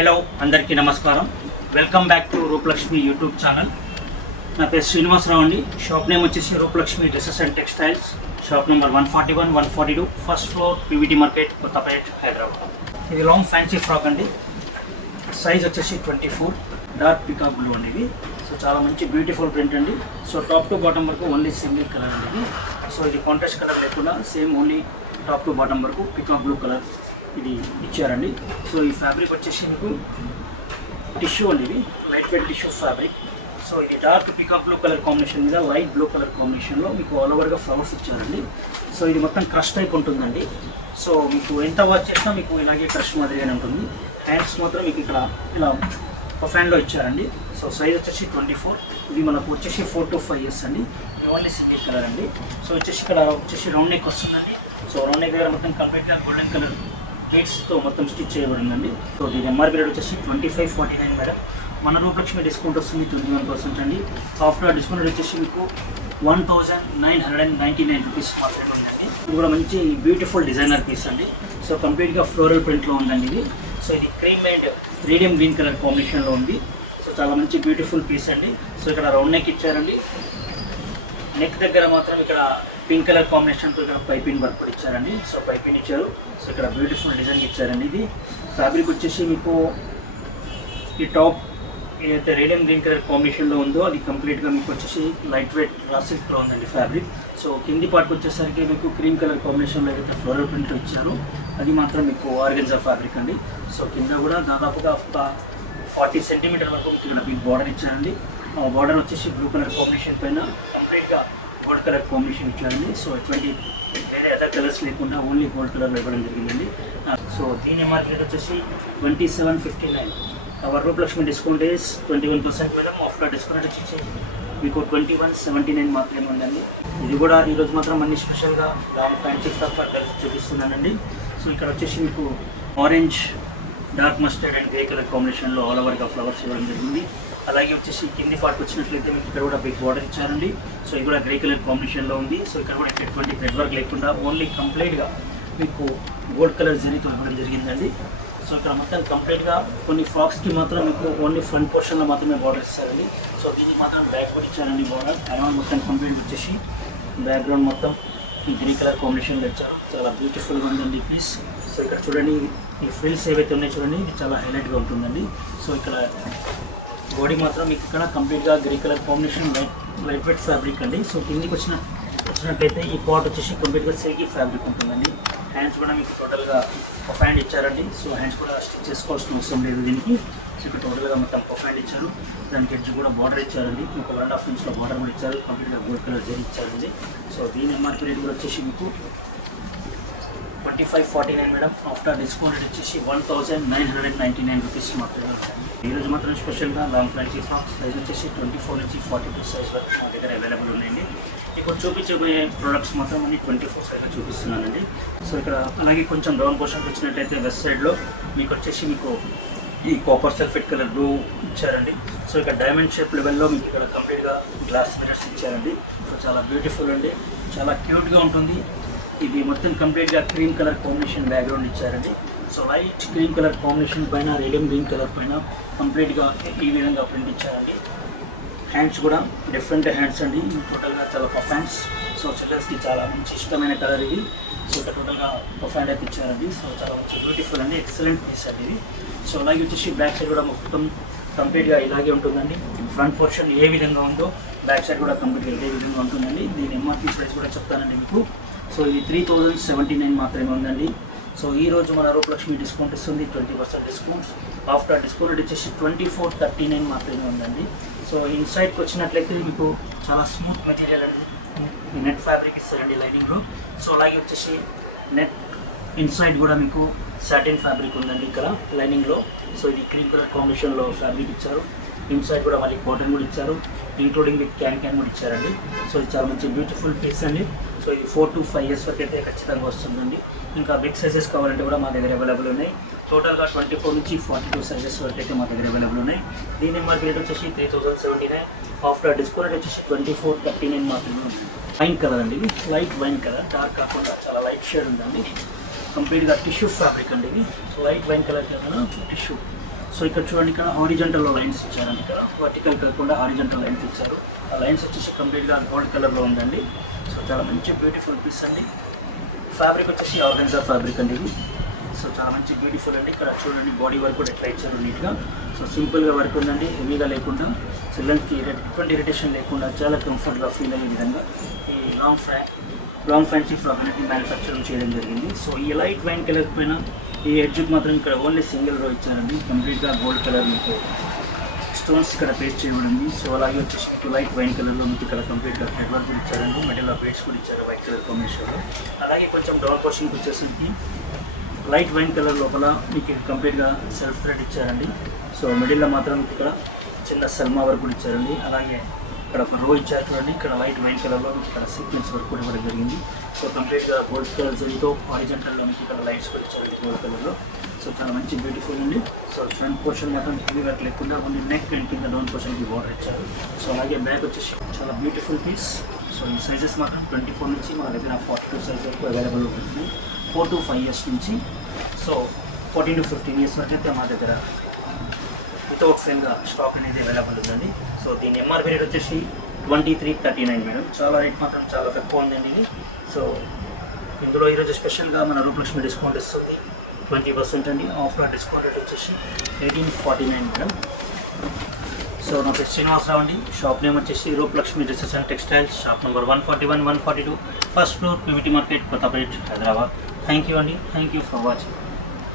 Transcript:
Hello అందరికీ నమస్కారం. Welcome back to Rupalakshmi YouTube channel. నా పేరు శ్రీనివాసరావు అండి. షాప్ నేమ్ వచ్చేసి Rupalakshmi dresses and textiles, shop number 141, 142, first floor, PVT market, Kothapet, Hyderabad. ఇది లాంగ్ ఫ్యాన్సీ ఫ్రాక్ అండి. సైజ్ వచ్చేసి 24, డార్క్ పికాక్ బ్లూ అండి ఇది. సో చాలా మంచి బ్యూటిఫుల్ ప్రింట్ అండి. సో టాప్ టు బాటమ్ వరకు ఓన్లీ సింగిల్ కలర్ అండి ఇది. సో ఇది కాంట్రాస్ట్ కలర్ లేకుండా same only top to bottom వరకు పికాక్ బ్లూ కలర్ ఇది ఇచ్చారండి. సో ఈ ఫ్యాబ్రిక్ వచ్చేసి మీకు టిష్యూ అండి, ఇది light weight tissue fabric. So ఇది dark peacock blue colour combination మీద లైట్ బ్లూ కలర్ కాంబినేషన్లో మీకు ఆల్ ఓవర్గా ఫ్లవర్స్ ఇచ్చారండి. సో ఇది మొత్తం క్రష్ టైప్ ఉంటుందండి. సో మీకు ఎంత వాచ్ చేసినా మీకు ఇలాగే క్రష్ మాదిరిగానే ఉంటుంది. హ్యాండ్స్ మాత్రం మీకు ఇక్కడ ఇలా ఒక ఫ్యాన్లో ఇచ్చారండి. సో సైజ్ వచ్చేసి 24. ఇది మనకు వచ్చేసి 4 to 5 years అండి. ఇది ఓన్లీ సింగిల్ కలర్ అండి. సో వచ్చేసి ఇక్కడ వచ్చేసి రౌండ్ నెక్ వస్తుందండి. సో రౌండ్ నెక్ దగ్గర మొత్తం కంప్లీట్గా గోల్డెన్ కలర్ బీడ్స్తో మొత్తం స్టిచ్ చేయబడిందండి. సో దీని ఎంఆర్పీ రేట్ వచ్చేసి 2549 మేడం. మన రూపలక్ష్మి డిస్కౌంట్ వస్తుంది 21% అండి. ఆఫ్టర్ డిస్కౌంట్ వచ్చేసి మీకు 1999 రూపీస్ మాత్రమే ఉందండి. ఇది కూడా మంచి బ్యూటిఫుల్ డిజైనర్ పీస్ అండి. సో కంప్లీట్గా ఫ్లోరల్ ప్రింట్లో ఉందండి ఇది. సో ఇది cream and radium green colour కాంబినేషన్లో ఉంది. సో చాలా మంచి బ్యూటిఫుల్ పీస్ అండి. సో ఇక్కడ రౌండ్ నెక్ ఇచ్చారండి. నెక్ దగ్గర మాత్రం ఇక్కడ పింక్ కలర్ కాంబినేషన్తో ఇక్కడ పైపింగ్ వర్క్ కూడా ఇచ్చారండి. సో పైపింగ్ ఇచ్చారు. సో ఇక్కడ బ్యూటిఫుల్ డిజైన్ ఇచ్చారండి. ఇది ఫ్యాబ్రిక్ వచ్చేసి మీకు ఈ టాప్ ఏదైతే రేడియం గ్రీన్ కలర్ కాంబినేషన్లో ఉందో అది కంప్లీట్గా మీకు వచ్చేసి లైట్ వెయిట్ రాసిల్క్లో ఉందండి ఫ్యాబ్రిక్. సో కింది పార్ట్కి వచ్చేసరికి మీకు క్రీమ్ కలర్ కాంబినేషన్లో ఏదైతే ఫ్లోరల్ ప్రింట్ ఇచ్చారో అది మాత్రం మీకు ఆర్గెన్జా ఫ్యాబ్రిక్ అండి. సో కింద కూడా దాదాపుగా ఒక 40 సెంటీమీటర్ వరకు మీకు ఇక్కడ మీకు బార్డర్ ఇచ్చారండి. బార్డర్ వచ్చేసి బ్లూ కలర్ కాంబినేషన్ పైన కంప్లీట్గా గోల్డ్ కలర్ కాంబినేషన్ ఇచ్చారండి. సో ఎటువంటి వేరే అదర్ కలర్స్ లేకుండా ఓన్లీ గోల్డ్ కలర్లో ఇవ్వడం జరిగిందండి. సో దీని ఎంఆర్పీ వచ్చేసి 2759. Our Rupalakshmi discount is 21% madam. After discount వచ్చేసి మీకు 2179 మాత్రమే ఉందండి. ఇది కూడా ఈరోజు మాత్రం అన్ని స్పెషల్గా లాంగ్ ఫ్యాన్సీ ఫ్రాక్ కలిసి చూపిస్తున్నానండి. సో ఇక్కడ వచ్చేసి మీకు orange, dark mustard and grey colour కాంబినేషన్లో ఆల్ ఓవర్గా ఫ్లవర్స్ ఇవ్వడం జరిగింది. అలాగే వచ్చేసి కింది పార్ట్ వచ్చినట్లయితే మీకు ఇక్కడ కూడా బిగ్ బార్డర్ ఇచ్చారండి. సో ఇది కూడా గ్రే కలర్ కాంబినేషన్లో ఉంది. సో ఇక్కడ కూడా ఎటువంటి థ్రెడ్ వర్క్ లేకుండా ఓన్లీ కంప్లీట్గా మీకు గోల్డ్ కలర్ జరీతో ఇవ్వడం జరిగిందండి. సో ఇక్కడ మొత్తం కంప్లీట్గా కొన్ని ఫ్రాక్స్కి మాత్రం మీకు ఓన్లీ ఫ్రంట్ పోర్షన్లో మాత్రమే బార్డర్ ఇస్తారండి. సో దీనికి మాత్రం బ్యాక్ కూడా ఇచ్చారండి బార్డర్. అరౌండ్ మొత్తం కంప్లీట్ వచ్చేసి బ్యాక్గ్రౌండ్ మొత్తం ఈ గ్రీన్ కలర్ కాంబినేషన్లో ఇచ్చారు. చాలా బ్యూటిఫుల్గా ఉందండి పీస్. సో ఇక్కడ చూడండి ఈ ఫ్రిల్స్ ఏవైతే ఉన్నాయో చూడండి, ఇది చాలా హైలైట్గా ఉంటుందండి. సో ఇక్కడ బాడీ మాత్రం మీకు ఇక్కడ కంప్లీట్గా grey colour combination light weight fabric అండి. సో కిందికి వచ్చినట్లయితే ఈ పాట్ వచ్చేసి కంప్లీట్గా సిల్కీ ఫ్యాబ్రిక్ ఉంటుందండి. హ్యాండ్స్ కూడా మీకు టోటల్గా ఒక హ్యాండ్ ఇచ్చారండి. సో హ్యాండ్స్ కూడా స్టిచ్ చేసుకోవాల్సిన అవసరం లేదు దీనికి. సో ఇక్కడ టోటల్గా మొత్తం ఒక హ్యాండ్ ఇచ్చారు. దానికి ఎడ్జ్ కూడా బార్డర్ ఇచ్చారండి. మీకు 1.5 ఇంచ్లో బార్డర్ కూడా ఇచ్చారు. కంప్లీట్గా గోల్డ్ కలర్ జరీ ఇచ్చారండి. సో దీని ఎంఆర్పీ రేట్ కూడా వచ్చేసి మీకు 2549 మేడం. ఆఫ్టర్ డిస్కౌంట్ రేట్ వచ్చేసి 1999 రూపీస్ మాత్రమే ఉంటాయి. ఈరోజు మాత్రం స్పెషల్గా లాంగ్ ఫ్యాన్సీ ఫ్రాక్స్ సైజ్ వచ్చేసి 24 నుంచి 42 సైజ్ వరకు మా దగ్గర అవైలబుల్ ఉన్నాయండి. ఇప్పుడు చూపించబోయే ప్రోడక్ట్స్ మాత్రం అన్ని 24 సైజ్లో చూపిస్తున్నానండి. సో ఇక్కడ అలాగే కొంచెం డౌన్ పోర్షన్కి వచ్చినట్టయితే వెస్ట్ సైడ్లో మీకు వచ్చేసి మీకు ఈ కాపర్ సల్ఫేట్ కలర్ బ్లూ ఇచ్చారండి. సో ఇక్కడ డైమండ్ షేప్ లెవెల్లో మీకు ఇక్కడ కంప్లీట్గా గ్లాస్ మిరర్స్ ఇచ్చారండి. సో చాలా బ్యూటిఫుల్ అండి, చాలా క్యూట్గా ఉంటుంది. ఇది మొత్తం కంప్లీట్గా క్రీమ్ కలర్ కాంబినేషన్ బ్యాక్గ్రౌండ్ ఇచ్చారండి. So light cream colour combination పైన రేడియం గ్రీన్ కలర్ పైన కంప్లీట్గా ఈ విధంగా ప్రింట్ ఇచ్చారండి. హ్యాండ్స్ కూడా డిఫరెంట్ హ్యాండ్స్ అండి. టోటల్గా చాలా పఫ్ హ్యాండ్స్. సో చిల్డ్రన్స్కి చాలా మంచి ఇష్టమైన కలర్ ఇది. సో ఇక్కడ టోటల్గా పఫ్ హ్యాండ్ అయితే ఇచ్చారండి. సో చాలా మంచి బ్యూటిఫుల్ అండి, ఎక్సలెంట్ పీస్ అండి ఇది. సో అలాగే వచ్చేసి బ్యాక్ సైడ్ కూడా మొత్తం కంప్లీట్గా ఇలాగే ఉంటుందండి. ఫ్రంట్ పోర్షన్ ఏ విధంగా ఉందో బ్యాక్ సైడ్ కూడా కంప్లీట్గా ఇదే విధంగా ఉంటుందండి. దీని ఎంఆర్పీ ప్రైస్ కూడా చెప్తానండి మీకు. సో ఇది 3079 మాత్రమే ఉందండి. సో ఈరోజు మన రూపలక్ష్మి డిస్కౌంట్ ఇస్తుంది 20% డిస్కౌంట్స్. ఆఫ్టర్ డిస్కౌంట్ వచ్చేసి 2439 మాత్రమే ఉందండి. సో ఇన్సైడ్కి వచ్చినట్లయితే మీకు చాలా స్మూత్ మెటీరియల్ అండి, నెట్ ఫ్యాబ్రిక్ ఇస్తారండి లైనింగ్లో. సో అలాగే వచ్చేసి నెట్ ఇన్సైడ్ కూడా మీకు సాటిన్ ఫ్యాబ్రిక్ ఉందండి ఇక్కడ లైనింగ్లో. సో ఇది క్రీమ్ కలర్ కాంబినేషన్లో ఫ్యాబ్రిక్ ఇచ్చారు. ఇన్సైడ్ కూడా మళ్ళీ కాటన్ కూడా ఇచ్చారు, ఇంక్లూడింగ్ విత్ క్యాన్ కూడా ఇచ్చారండి. సో ఇది చాలా మంచి బ్యూటిఫుల్ పీస్ అండి. సో ఇది 4 to 5 years వరకు అయితే ఖచ్చితంగా వస్తుందండి. ఇంకా బిగ్ సైజెస్ కావాలంటే కూడా మా దగ్గర అవైలబుల్ ఉన్నాయి. టోటల్గా 24 నుంచి 42 సైజెస్ వరకు అయితే మా దగ్గర అవైలబుల్ ఉన్నాయి. దీని ఎంఆర్పీ రేట్ వచ్చేసి 3079. ఆఫ్టర్ డిస్కౌంట్ వచ్చేసి 2439 మాత్రమే ఉంది. వైన్ కలర్ అండి ఇది, లైట్ వైన్ కలర్, డార్క్ కాకుండా చాలా లైట్ షేడ్ ఉందండి. కంప్లీట్గా టిష్యూ ఫ్యాబ్రిక్ అండి ఇది. లైట్ వైన్ కలర్ కదా టిష్యూ. సో ఇక్కడ చూడండి, ఇక్కడ హారిజంటల్ లైన్స్ ఇచ్చారండి. ఇక్కడ వర్టికల్ కాకుండా హారిజంటల్ లైన్స్ ఇచ్చారు. ఆ లైన్స్ వచ్చేసి కంప్లీట్గా గోల్డ్ కలర్లో ఉందండి. సో చాలా మంచి బ్యూటిఫుల్ పీస్ అండి. ఫ్యాబ్రిక్ వచ్చేసి ఆర్గన్జా ఫ్యాబ్రిక్ అండి ఇది. సో చాలా మంచి బ్యూటిఫుల్ అండి. ఇక్కడ చూడండి బాడీ వర్క్ కూడా ఎట్లా ఇచ్చారు నీట్గా. సో సింపుల్గా వర్క్ ఉందండి, హెవీగా లేకుండా, చిల్డ్రన్స్కి ఎటువంటి ఇరిటేషన్ లేకుండా చాలా కంఫర్ట్గా ఫీల్ అయ్యే విధంగా ఈ లాంగ్ ఫ్యాన్సీ ఫ్రాక్ అనేది మ్యానుఫ్యాక్చరింగ్ చేయడం జరిగింది. సో ఈ లైట్ వైన్ కలర్ పైన ఈ ఎడ్జ్కి మాత్రం ఇక్కడ ఓన్లీ సింగిల్ రో ఇచ్చారండి. కంప్లీట్గా గోల్డ్ కలర్ మీకు స్టోన్స్ ఇక్కడ పేస్ట్ చేయబడింది. సో అలాగే వచ్చేసి లైట్ వైన్ కలర్లో మీకు ఇక్కడ కంప్లీట్గా థ్రెడ్ వర్క్ కూడా ఇచ్చారండి. మిడిల్లో బీడ్స్ కూడా ఇచ్చారు వైట్ కలర్ కాంబినేషన్లో. అలాగే కొంచెం డౌన్ పోర్షన్కి వచ్చేసరికి లైట్ వైన్ కలర్ లోపల మీకు కంప్లీట్గా సెల్ఫ్ థ్రెడ్ ఇచ్చారండి. సో మిడిల్లో మాత్రం ఇక్కడ చిన్న సల్మా వర్క్ కూడా ఇచ్చారండి. అలాగే ఇక్కడ ఒక రో ఇచ్చారు చూడండి. ఇక్కడ లైట్ వైన్ కలర్లో ఇక్కడ సీక్వెన్స్ వర్క్ కూడా ఇవ్వడం జరిగింది. సో కంప్లీట్గా గోల్డ్ కలర్ జరీతో హారిజంటల్లో మీకు ఇక్కడ లైట్స్ కూడా ఇచ్చారండి గోల్డ్ కలర్లో. సో చాలా మంచి బ్యూటిఫుల్ ఉంది. సో ఫ్రంట్ పోర్షన్ మాత్రం హెవీ వర్క్ లేకుండా ఓన్లీ నెక్ అండ్ కింద డౌన్ పోర్షన్కి బార్డర్ ఇచ్చారు. సో అలాగే బ్యాక్ వచ్చేసి చాలా బ్యూటిఫుల్ పీస్. సో ఈ సైజెస్ మాత్రం 24 నుంచి మన దగ్గర 42 సైజ్ వరకు అవైలబుల్ ఉంటుంది. 4 to 5 years నుంచి సో 14 to 15 years వరకు అయితే మా దగ్గర వితౌట్ ఫెయిల్గా స్టాక్ అనేది అవైలబుల్ ఉందండి. సో దీని ఎంఆర్పీ రేట్ వచ్చేసి 2339 మేడం. చాలా రేట్ మాత్రం చాలా తక్కువ ఉందండి ఇది. సో ఇందులో ఈరోజు స్పెషల్గా మన రూపలక్ష్మి డిస్కౌంట్ ఇస్తుంది 20% అండి. ఆఫ్టర్ డిస్కౌంట్ రేట్ వచ్చేసి 1849 మేడం. సో నా పేరు శ్రీనివాసరావు అండి. షాప్ నేమ్ వచ్చేసి Rupalakshmi dresses and textiles, shop number 141, 142, first floor, PVT market, Kothapet, Hyderabad. Thank you అండి. Thank you for watching.